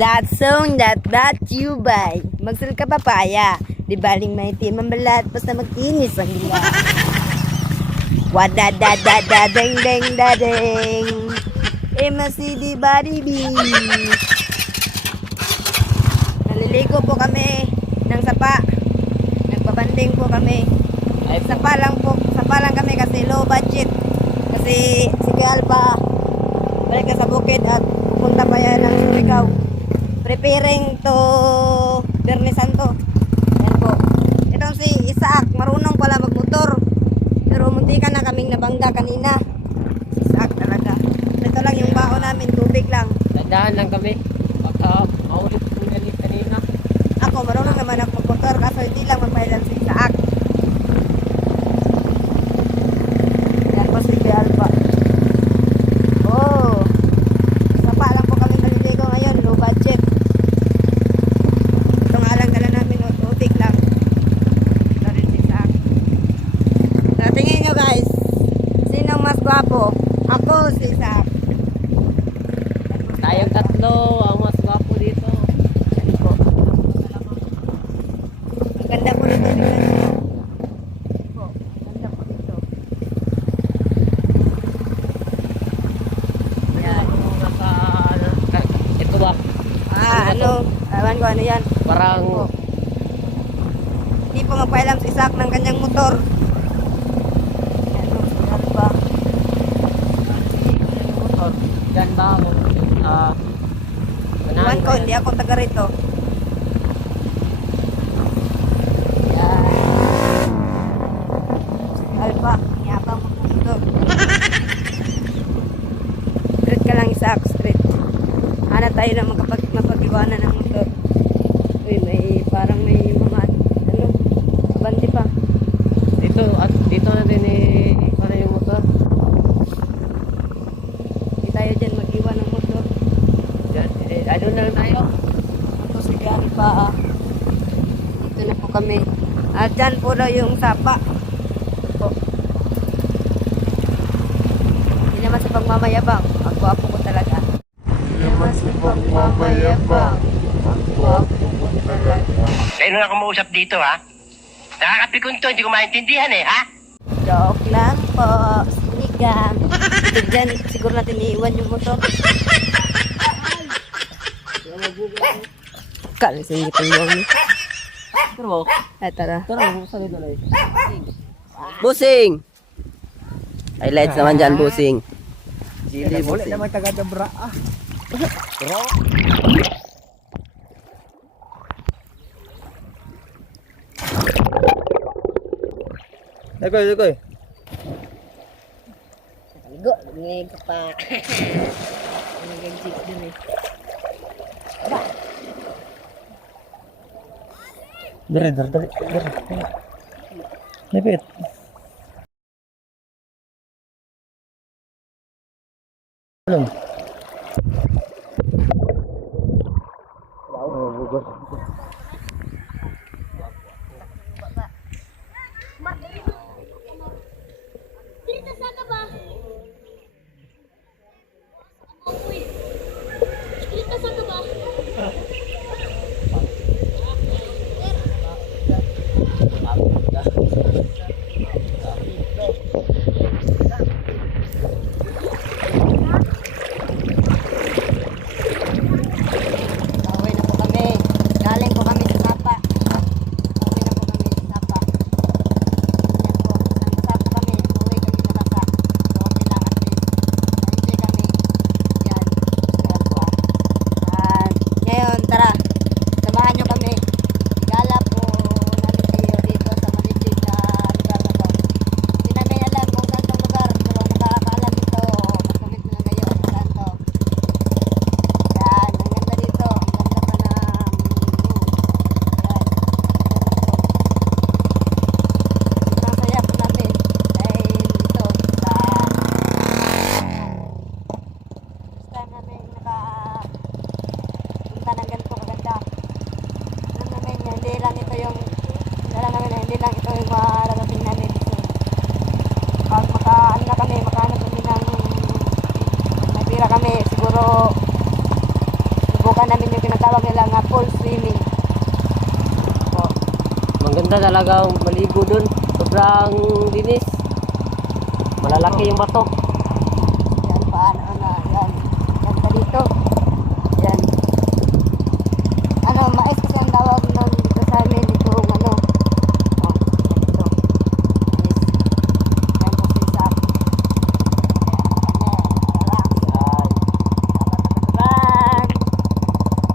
That song that brought you by Magsul ka papaya. Di baling may timang balat basta magtinis ang gila. Wadadadada deng deng dadeng. MCD body beach. Naliligo po kami ng sapa. Nagpabanding po kami. Sapa lang kami kasi low budget. Kasi si Alba balik na sa bukid at pupunta pa yan ng Surigao. Preparing to Bernie Santo. Yan po. Itong si Isaac, marunong pala magmotor. Pero muntikan na kaming nabangga kanina. Si Isaac talaga. Ito lang yung baon namin, tubig lang. Tandaan lang kami. Baka maulog po na kanina. Ako, marunong naman ako magmotor kaso hindi lang magpailan si Isaac. Yan po si Alba. Oh. Sapa lang po kami naliligo ngayon, low budget. Ito nga lang dala namin, tubig lang. Ito rin si Isaac. Tingin nyo guys, sinong mas gwapo? Ako, si Isaac. Tayong tatlo ang mas gwapo dito. Yan po. Ang ganda po nito. Tingnan nyo. Po, ang ganda po nito. Yan. Ito ba? Ano? Ewan ko ano yan. Parang Hindi po magpailam si Isaac ng kanyang motor. Yan o, yan ba? motor. Diyan ba ako? Ewan ko, hindi ako taga rito. Yan. Si Alba, yabang magmumotor. Straight ka lang Isaac, straight. Hana tayo na mapag-iwanan ng motor. Uy, parang may mga, abante pa. Dito at dito na din para yung motor. Hindi tayo dyan mag-iwan ng motor. Diyan, ano na lang tayo? Tapos si Alba, dito na po kami. At dyan po daw yung sapa. Po. Hindi naman sa pagmamayabang. Ang gwapo ko talaga. Hindi naman sa pagmamayabang. Ang gwapo ko talaga. Kayo na kumausap dito, ha? Nakakapikon to, hindi ko maintindihan eh, ha? Joke lang po. Sinigang. Ito dyan, siguro natin iiwan yung motor. Kalising kita yung Pero ay tara. mo sa dito lang. Busing. Highlights naman diyan, busing. Jili Boleh busing. naman taga-dabra ah. Bro. Dagoy. Ligo, ngig pa. Nag-exit din eh. Dari. Lepit. Belum. Oh, bugos. Dito sana ba? Dito sana ba? Pauwi na po kami. Galing po kami sa Sapa. Pauwi na po kami sa Sapa. Yan po. Sa Sapa kami. Pauwi kami sa Sapa. So, okay lang at least. Hindi kami. Yan. Yan po. At ngayon, tara. Samahan nyo kami. Gala po namin kayo dito sa maliit na lugar na to. Hindi namin alam kung saan tong lugar. Pero nakakaalam nito. Mag-comment na lang kayo kung saan to. Yan, ang ganda dito. Ang ganda pa ng view. Yan. Ang saya po namin dahil dito sa first time namin nakapunta ng ganito kaganda. Alam namin na hindi lang ito yung mararating namin. Pag makaano na kami, makahanap kami ng may pira kami, siguro subukan Baba namin yung tinatawag nila nga full swimming. Po. Maganda talaga maligo dun. Sobrang linis. Malalaki yung bato. Yan, paano na, yan. Yan pa dito. Yan. Ano, mais kasi ang tawag nun dito sa amin, itong ano. Oh, yan ito. Mais. Yan po si Isaac. Yan, yan.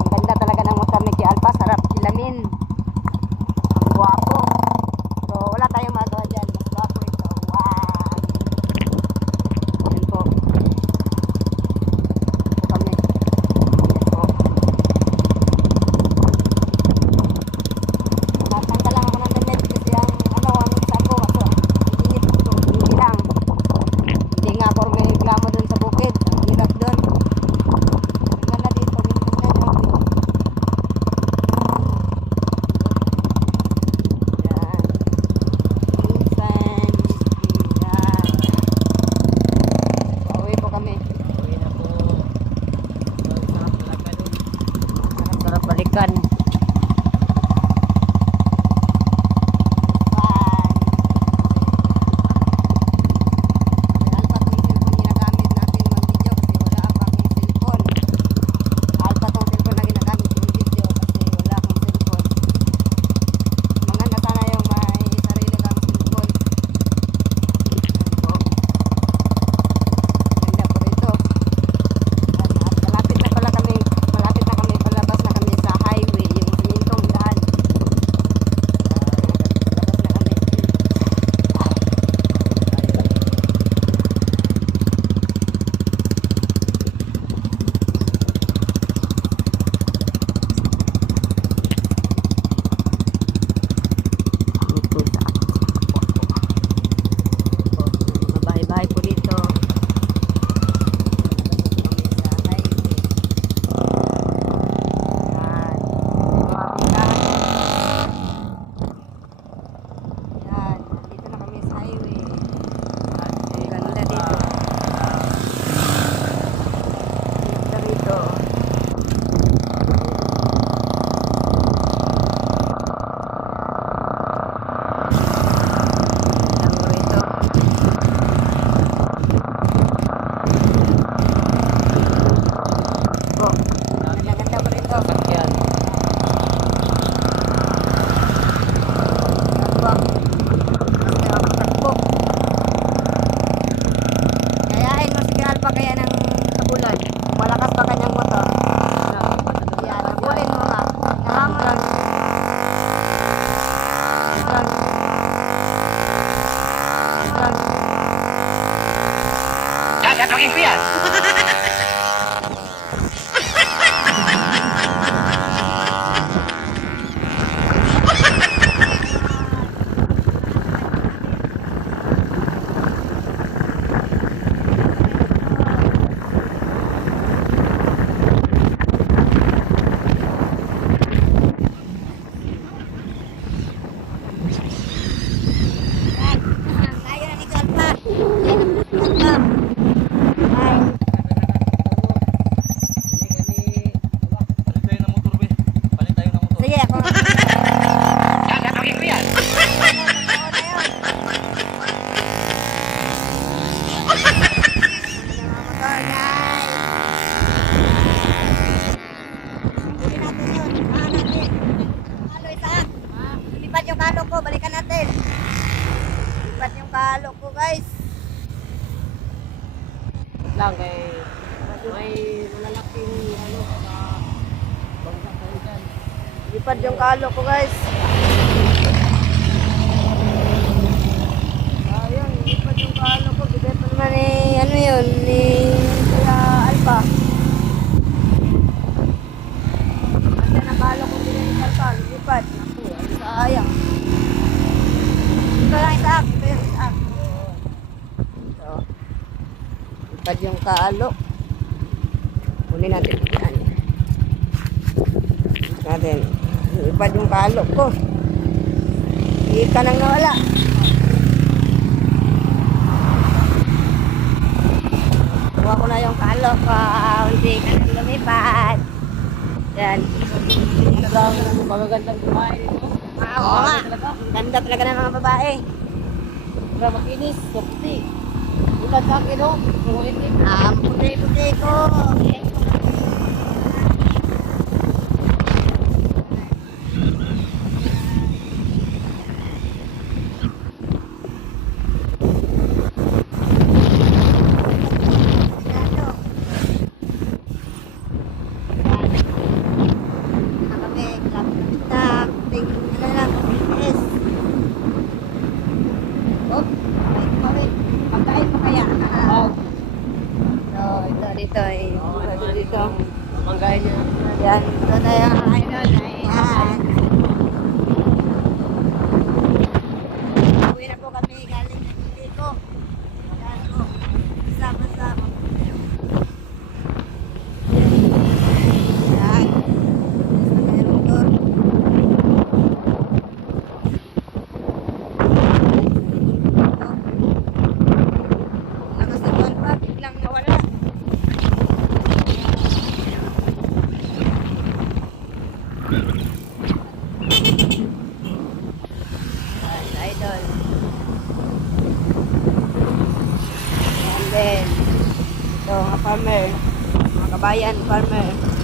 Ang ganda talaga ng Mosamiki Alpa, sarap kilamin. Ang guwapo. So, wala tayong magawa dyan. Mas guwapo ito. Wow. Yan po. Ito kami. Yan po. Natanggal lang ako ng damit kasi ang ano, ang isa ko, init ko, hindi lang. Hindi nga ako may reklamo dun sa bukid. Ang hirap dun. Tingnan na dito, minsan na dito. Yan. Minsan, yan. Pauwi po kami. Uwi na po. Ang sarap talaga dun. Sarap balikan. Yan. Alpa tong cellphone ginagamit natin mag-video kasi wala akong cellphone. Alpa tong cellphone na ginagamit yung video kasi wala akong cellphone. Maganda sana yung may sarili kang cellphone. Yan po. Ganda po rito. At malapit na kami palabas na kami sa highway, yung simintong daan. Labas na kami. Mabahay-bahay po dito. Kami sa highway. Yan. Mga pindahan. Yan. Dito na kami sa highway. Ang ganda dito. Ganda rito. Ganda rito. Po. Ganda-ganda po rito. Sakyan. Yan po. Mas ako takbo. Kayain mo si Alpa kaya ng tabulan. Malakas pa kanyang motor. Yan, nabulin mo ka. Nahamon lang. Lang. Lang. Sasapakin ko yan. Tayo na dito, Alpa. Alpa. Ay. Sige, ako. Sasapakin ko yan. Lipat yung kalo ko, balikan natin. Lipat yung kalo ko, guys. Lang kay may malalaking ano sa bangka kayo dyan. Lipat yung kalo ko, guys. Ayun, lipat yung kalo ko. Bigay pa naman ni, ano yun, ni Kuya Alpa. Kasi nakalo ko din ni Alpa, lipat. Naku, ang sayang. Ito lang Isaac, ito yung Isaac. Ito. Lipat yung kalo. Kunin natin yan. Natin. Lipat yung kalo ko. Hindi ka nang nawala. Kuha ko na yung kalo ko. Hindi ka nang lumipat. Yan. Talagang magagandang buhay dito. Oo nga. Ganda talaga ng mga babae. Para makinis, softy. Tulad sa akin, no? Umuitin. Puti-puti ko. Pagkain mo kaya? Oh, So, ito dito eh. Ito dito. manggahin niya. Yan, ito na yung idol. Ayan. Uwi na po kami galing ng Pico. Ayan po. Sama-sama. Ayan. Sa kaya motor. Lakas ng buwan pa, biglang nawala. Idol. And then, ito mga farmer, mga kabayan farmer.